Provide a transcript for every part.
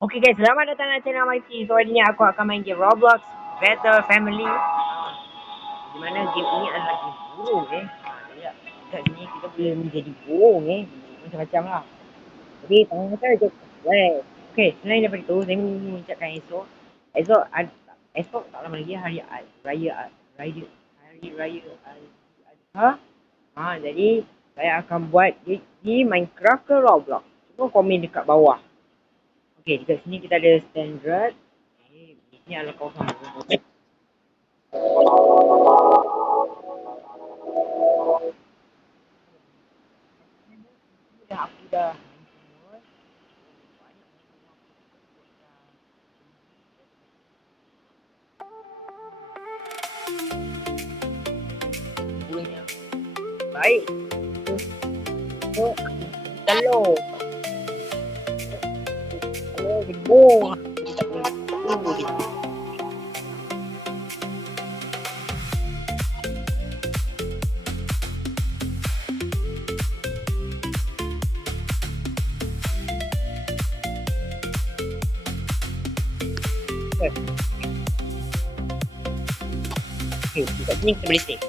Okay guys, selamat datang di channel MyP. So hari ni aku akan main game Roblox Battle Family. Di mana game ini adalah game burung jadi kat sini kita boleh menjadi burung macam-macam lah. Jadi tangan kita je. Okay, selain daripada itu, saya ingin mengucapkan esok tak lama lagi hari raya Adha. Jadi saya akan buat di Minecraft ke Roblox. Cuma komen dekat bawah. Okey, dekat sini kita ada standard. Di sini adalah kawasan berumur. Aku dah main semua. Banyak semua punya. Baik. So, telur. Telur gedung. Kita boleh tunggu di sini. Okey, dekat sini kita boleh save.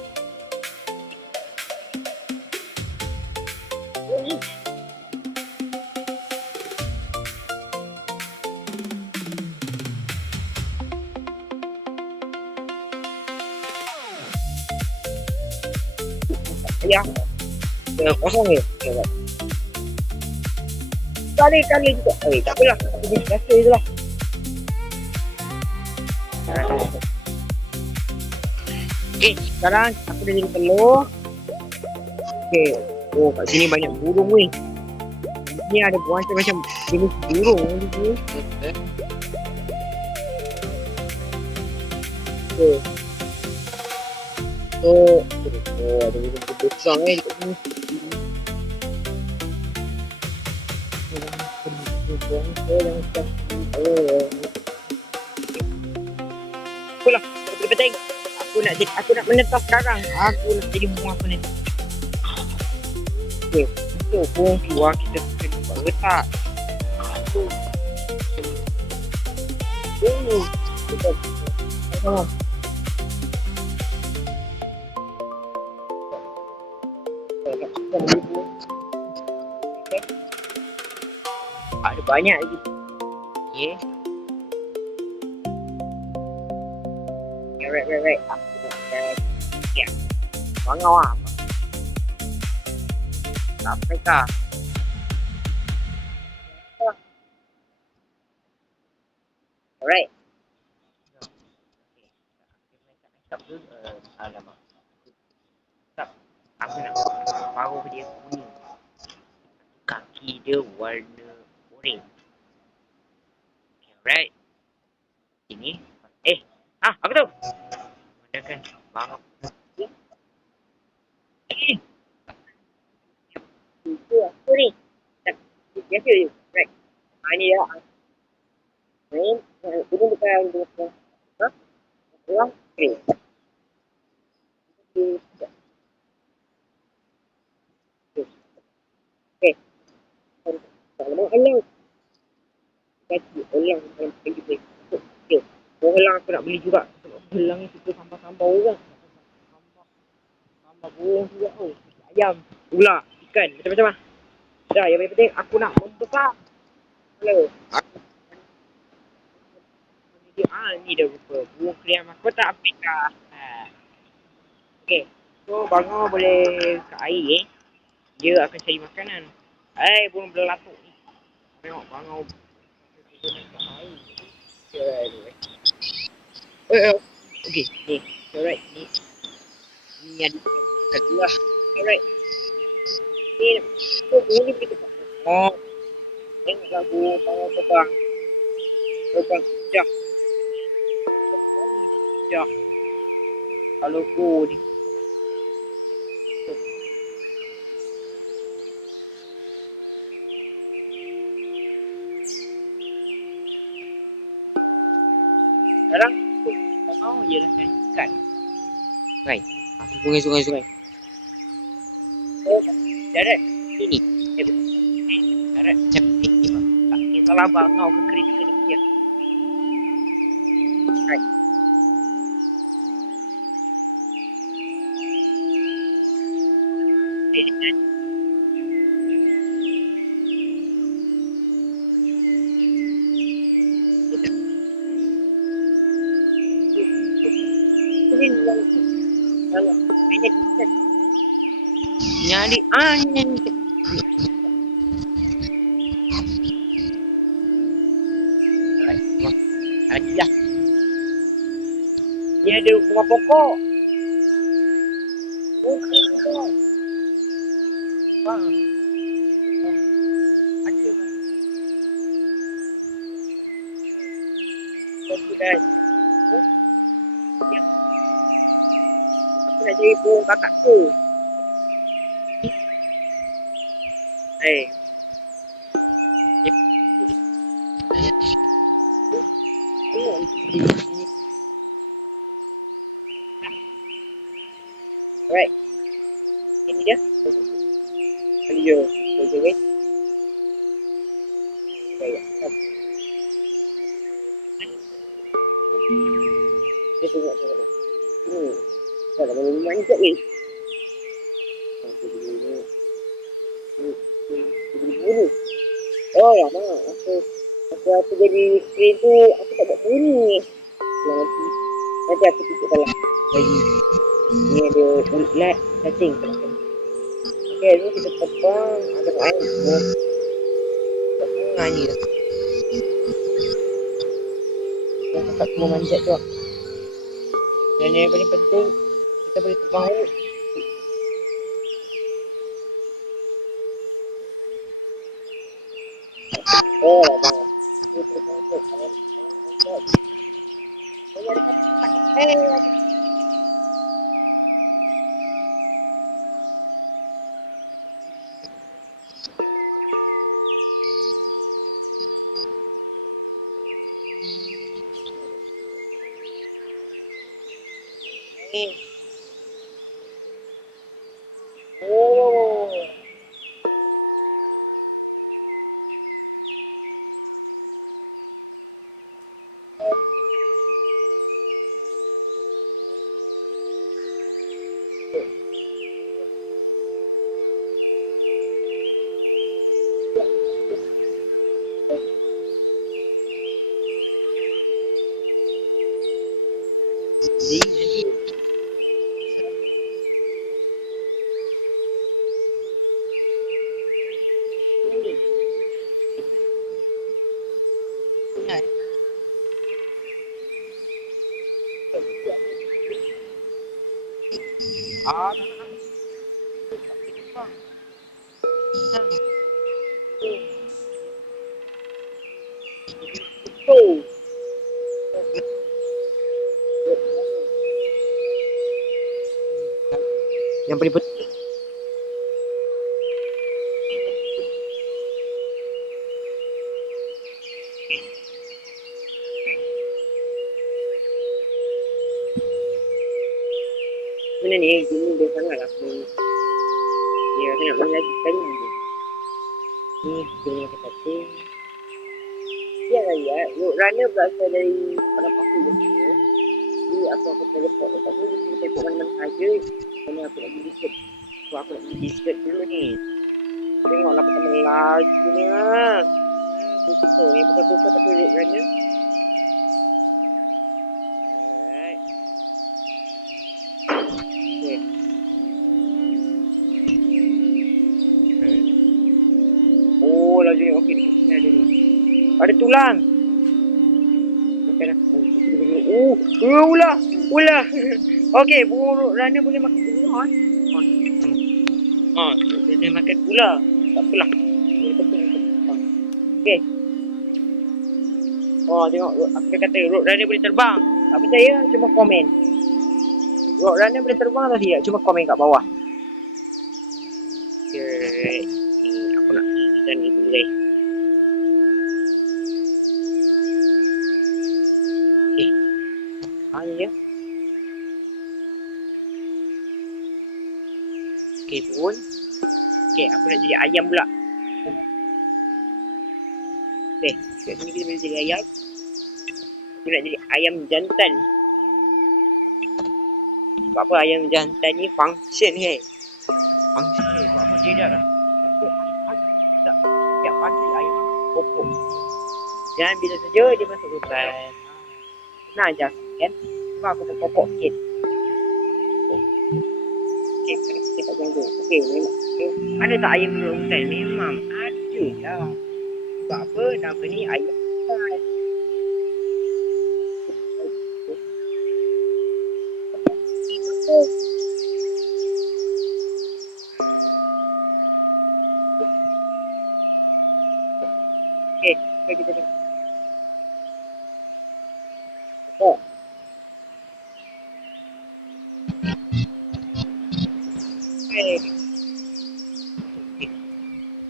Ya. Kosong ni. Kali juga. Tak apalah. Aku jadi biasa je lah. Okay, sekarang aku dah jadi telur. Okay. Oh, kat sini banyak burung weh. Ni ada macam jenis burung di sini. Okay. Oh, ada burung besar dekat sini. Apalah, kita tengok. Aku nak menetap sekarang. Aku nak jadi muah penetap. Okay, itu pun keluar kita kena buat letak. Tu. Oh. Ada banyak lagi. Okay. Right. Ya. Bangau lah. Tak mereka. Alright. Alamak. Tak. Aku nak paruh dia kuning. Kaki dia warna orange. Okay, alright. Ini. Aku tahu. Menggunakan bangau. Itu aku ni. Biasa je. Right. Ini lah. Main. Ini bukan ulang. Okay. Kalau ulang. Kaki ulang. Ulang aku nak beli juga. Ulang ni suka sambal-sambal orang. Sambal burung juga. Ayam. Ular. Ikan. Macam-macam lah. Dah, yang paling penting aku nak membesar. Hello. Ni dah rupa. Burung kriam mahkota Afrika. Okay. So, bangau boleh ke air Dia akan cari makanan. Burung belatuk ni. Tengok bangau. Okay. Ni. Alright. Ni ada kat luar. Alright. Ni. Burung ni boleh ke tak? Tengoklah burung bangau terbang. Terbang sejak. Kalau go ni. Sekarang ialah ikan. Baik. Sungai. Darat ini. Darat macam ni. salah bangau ke kereta dia. Right. Nyari angin. Lagi lah. Dia ada rumah pokok. Bukan pokok. Bang. Ada bang. Sudah. Aku nak jadi burung kakakku. Eh. Alright. Ini dia. Ini dia. Okay. Dia tengok. Kalau boleh manjat ni. Buru. Oh ya, aku jadi screen tu aku tak buat bunyi. Nanti aku tutup dalam lagi. Ni ada light setting. Okay, ni kita terbang ada air semua. Tengah ni lah. Yang kakak semua manjat tu. Dan yang paling penting kita boleh terbang air. Oh, bang. Ini terbang tu. Oh. Yang paling penting mana ni? Ini dia sangat lah aku. Ya, aku nak main lagi sekali ni. Ni kita punya kata. Ya kali ya. Road runner berasal dari pada paku je. Jadi aku teleport. Lepas tu dia teleport mana-mana saja. Kerana aku nak pergi disket. So aku nak pergi disket dulu ni. Tengoklah pertama lajunya. Betul ni betul-betul tapi road runner. Oh, laju ni. Okey, dekat sini ada ni. Ada tulang. Makan aku. Ulah. Okey, buruk runner boleh makan ular. Dia boleh makan ular. Tak apalah. Boleh betul. Okey. Oh, tengok. Aku dah kata road runner boleh terbang. Tak percaya, cuma komen. Road runner boleh terbang tadi tak? Cuma komen kat bawah. Okay. Aku nak pergi dan ibu ni. Ni dia. Okay, turun. Okay, aku nak jadi ayam pula. Okay, kat sini kita boleh jadi ayam. Aku nak jadi ayam jantan. Sebab apa ayam jantan ni function kan? Function kan? Sebab apa dia dah pagi tak. Setiap pagi ayam makan pokok. Dan bila saja dia masuk hutan. Senang je kan? Sebab aku pokok sikit. Okay, kena kita kat janggut. Okay, memang. Ada tak ayam duduk hutan? Memang ada lah. Sebab apa? Nama ni ayam hutan. Okay, kita tengok. Oh. Okay.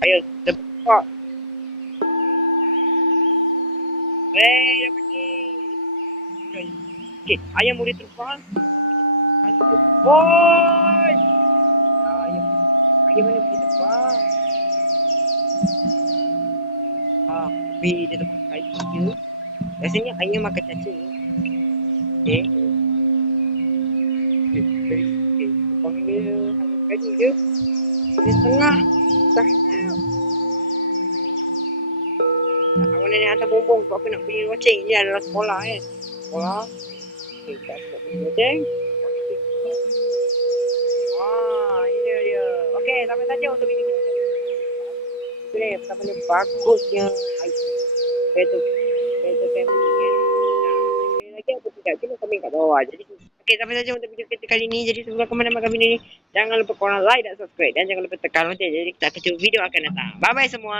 Ayo, tepat. Dah pergi. Okay, ayam boleh terbang. Oi! Ayam mana boleh terbang? Tapi dia terbang sekali je. Biasanya ayam makan cacing. Okay. Terbang dia hanya sekali je. Dia tengah. Sahab. Awak nak hantar bombong sebab aku nak beli loceng. Ini adalah sekolah kan. Sekolah. Okay, kita nak beli loceng. Ini dia. Okay, sampai saja untuk video kita. Itu dia pertama dia bagusnya Better family kan. Nah, lagi apa tidak, cuma komen kat bawah. Jadi, okay, sampai saja untuk video kita kali ni. Jadi, sebelum kamu namakan video ni, jangan lupa korang like dan subscribe. Dan jangan lupa tekan lonceng. Jadi, kita akan jumpa video akan datang. Bye-bye semua.